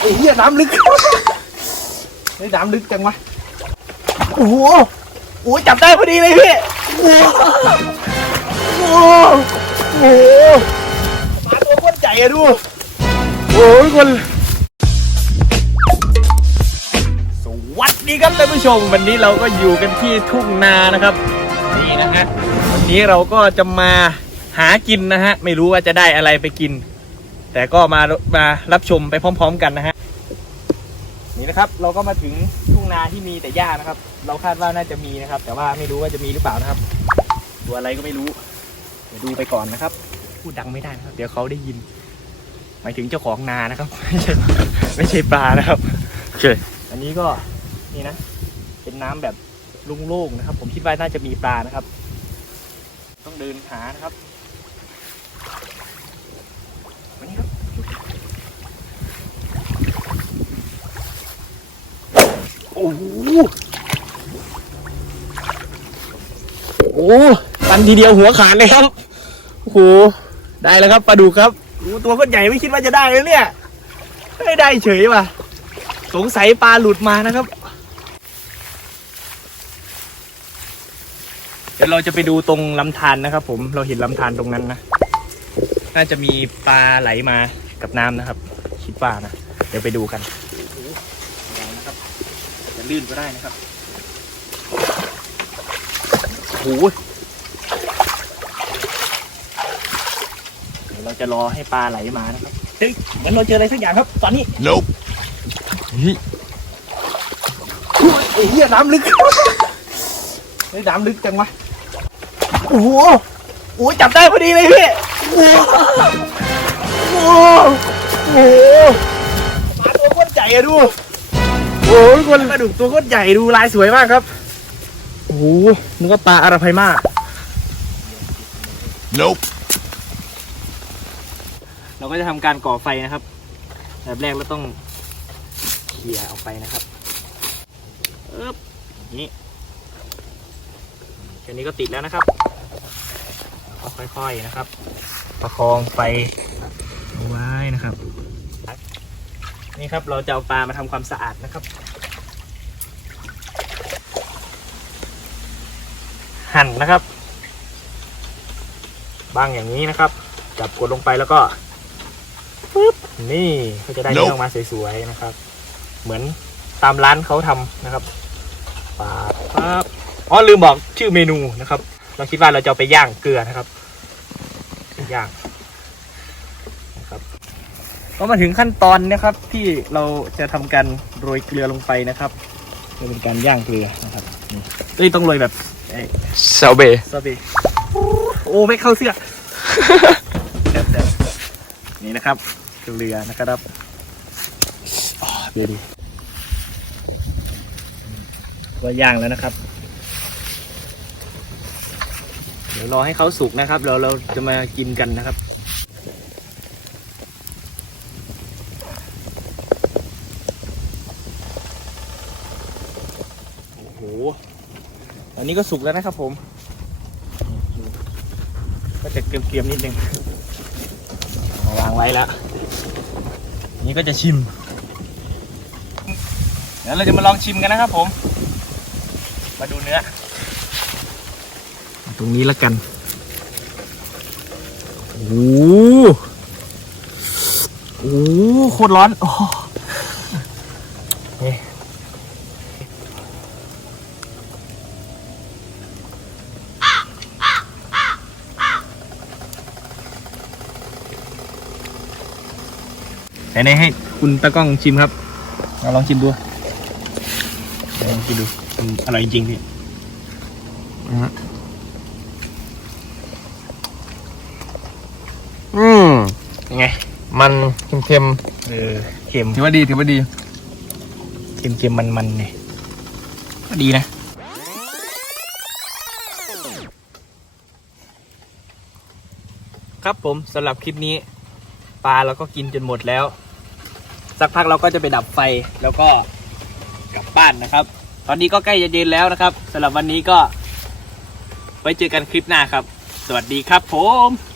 ไอ้เหี้ยน้ำลึกไอ้น้ำลึกจังวะโอ้โหโอ้ยจับได้พอดีเลยพี่โอ้โหโอ้โหปลาตัวโคตรใหญ่อะดูโอ้ยคนสวัสดีครับท่านผู้ชม วันนี้เราก็อยู่กันที่ทุ่งนานะครับนี่นะฮะวันนี้เราก็จะมาหากินนะฮะ ไม่รู้ว่าจะได้อะไรไปกิน แต่ก็มามารับชมไปพร้อม ๆ กันนะฮะนี่นะครับ เราก็มาถึงทุ่งนาที่มีแต่หญ้านะครับ เราคาดว่าน่าจะมีนะครับ แต่ว่าไม่รู้ว่าจะมีหรือเปล่านะครับ ตัวอะไรก็ไม่รู้ เดี๋ยวดูไปก่อนนะครับ พูดดังไม่ได้นะครับ เดี๋ยวเขาได้ยิน หมายถึงเจ้าของนานะครับ ไม่ใช่ไม่ใช่ปลานะครับโอเคอันนี้ก็นี่นะ เป็นน้ำแบบโล่งๆนะครับ ผมคิดว่าน่าจะมีปลานะครับ ต้องเดินหานะครับวันนี้ครับโอ้โหโอ้ปันทีเดียวหัวขาดเลยครับโอ้โหได้แล้วครับปลาดุกครับโอ้ตัวก็ใหญ่ไม่คิดว่าจะได้เลยเนี่ยไม่ได้เฉยว่ะ สงสัยปลาหลุดมานะครับ เดี๋ยวเราจะไปดูตรงลำธารนะครับ ผมเราเห็นลำธารตรงนั้นนะน่าจะมีปลาไหลมากับน้ำนะครับ คิดว่านะ เดี๋ยวไปดูกันระวังนะครับ จะลื่นก็ได้นะครับโอ้โหเดี๋ยวเราจะรอให้ปลาไหลมานะครับเฮ้ยเหมือนเราเจออะไรสักอย่างครับ ตอนนี้ nope ไอ้เหี้ยน้ำลึกไอ้ยน้ำลึกจังวะโอ้โหโอ้ยจับได้พอดีเลยพี่โอ้โหโอ้โหปลาตัวโคตรใหญ่อะดู โอ้ยคนปลาดุกตัวโคตรใหญ่ดูลายสวยมากครับโอ้โหนึกว่าปลาอาราไพมา nope เราก็จะทำการก่อไฟนะครับแบบแรกเราต้องเคลียร์ออกไปนะครับเอ๊บนี่แค่นี้ก็ติดแล้วนะครับก็ค่อยๆนะครับ ประคองไฟเอาไว้นะครับ นี่ครับเราจะเอาปลามาทำความสะอาดนะครับ หั่นนะครับ บางอย่างนี้นะครับ จับกดลงไปแล้วก็ปึ๊บนี่ก็จะได้เนื้อ Nope ออกมาสวยๆนะครับ เหมือนตามร้านเขาทำนะครับปาดปั๊บอ๋อลืมบอกชื่อเมนูนะครับ เราคิดว่าเราจะเอาไปย่างเกลือนะครับย่างนะครับ ก็มาถึงขั้นตอนนะครับ ที่เราจะทำการโรยเกลือลงไปนะครับจะเป็นการย่างเกลือนะครับนี่เอ้ยต้องโรยแบบเอ้ยเซลเบซาบิโอ้ไม่เข้าเสื้อเดี๋ยวเดี๋ยวนี่นะครับเกลือนะครับอ๋อเดี๋ยวดูก็ย่างแล้วนะครับ เดี๋ยวรอให้เขาสุกนะครับเราเราจะมากินกันนะครับ โอ้โห อันนี้ก็สุกแล้วนะครับผมก็จะเกรียมๆนิดนึงมาวางไว้แล้วนี่ก็จะชิมเดี๋ยวเราจะมาลองชิมกันนะครับผม มาดูเนื้อ ตรงนี้แล้วกันโอ้โหโอ้โหโคตรร้อนโอ้ ไหนๆให้คุณตากล้องชิมครับเราลองชิมดูลองชิมดูอืมอร่อยจริงๆพี่อืมยังไงมันเค็มเออเค็มๆถือว่าดีถือว่าดี เค็มเค็มมันมันๆเนี่ยก็ดีนะ ครับผมสำหรับคลิปนี้ ปลาเราก็กินจนหมดแล้ว สักพักเราก็จะไปดับไฟแล้วก็กลับบ้านนะครับ ตอนนี้ก็ใกล้จะเย็นแล้วนะครับสำหรับวันนี้ก็ ไว้เจอกันคลิปหน้าครับ สวัสดีครับผม